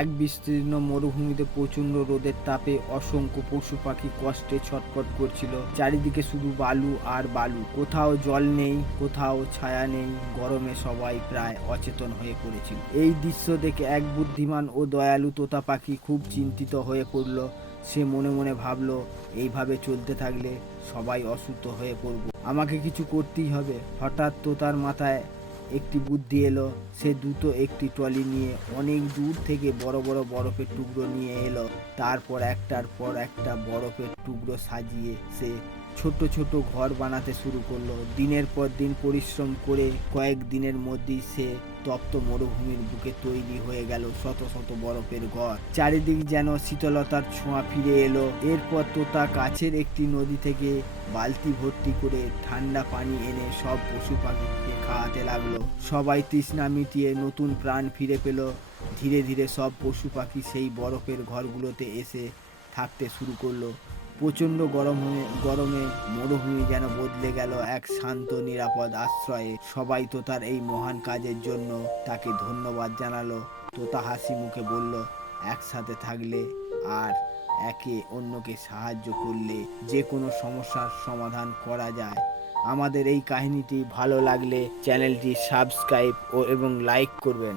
এক বিস্তীর্ণ মরুভূমিতে প্রচণ্ড রোদের তাপে অসংখ্য পশু পাখি কষ্টে ছটফট করছিল। চারিদিকে শুধু বালু আর বালু, কোথাও জল নেই, কোথাও ছায়া নেই। গরমে সবাই প্রায় অচেতন হয়ে পড়েছিল। এই দৃশ্য দেখে এক বুদ্ধিমান ও দয়ালু তোতা পাখি খুব চিন্তিত হয়ে পড়ল। সে মনে মনে ভাবল, এইভাবে চলতে থাকলে সবাই অসুস্থ হয়ে পড়ব, আমাকে কিছু করতেই হবে। হঠাৎ তোতার মাথায় একটি বুদ্ধি এলো। সে দ্রুত একটি ট্রলি নিয়ে অনেক দূর থেকে বড় বড় বরফের টুকরো নিয়ে এলো। তারপর একটার পর একটা বরফের টুকরো সাজিয়ে সে ছোট ছোট ঘর বানাতে শুরু করলো। দিনের পর দিন পরিশ্রম করে কয়েক দিনের মধ্যেই সে তপ্ত মরুভূমির বুকে তৈরি হয়ে গেল শত শত বরফের ঘর। চারিদিক যেন শীতলতার ছোঁয়া ফিরে এলো। এরপর তোতা কাছের একটি নদী থেকে বালতি ভর্তি করে ঠান্ডা পানি এনে সব পশু পাখিকে খাওয়াতে লাগলো। সবাই তৃষ্ণা মিটিয়ে নতুন প্রাণ ফিরে পেল। ধীরে ধীরে সব পশু পাখি সেই বরফের ঘরগুলোতে এসে থাকতে শুরু করলো। প্রচণ্ড গরমে মরুভূমি যেন বদলে গেল এক শান্ত নিরাপদ আশ্রয়ে। সবাই তোতার এই মহান কাজের জন্য তাকে ধন্যবাদ জানালো। তোতা হাসি মুখে বলল, একসাথে থাকলে আর একে অন্যকে সাহায্য করলে যে কোনো সমস্যার সমাধান করা যায়। আমাদের এই কাহিনীটি ভালো লাগলে চ্যানেলটি সাবস্ক্রাইব এবং লাইক করবেন।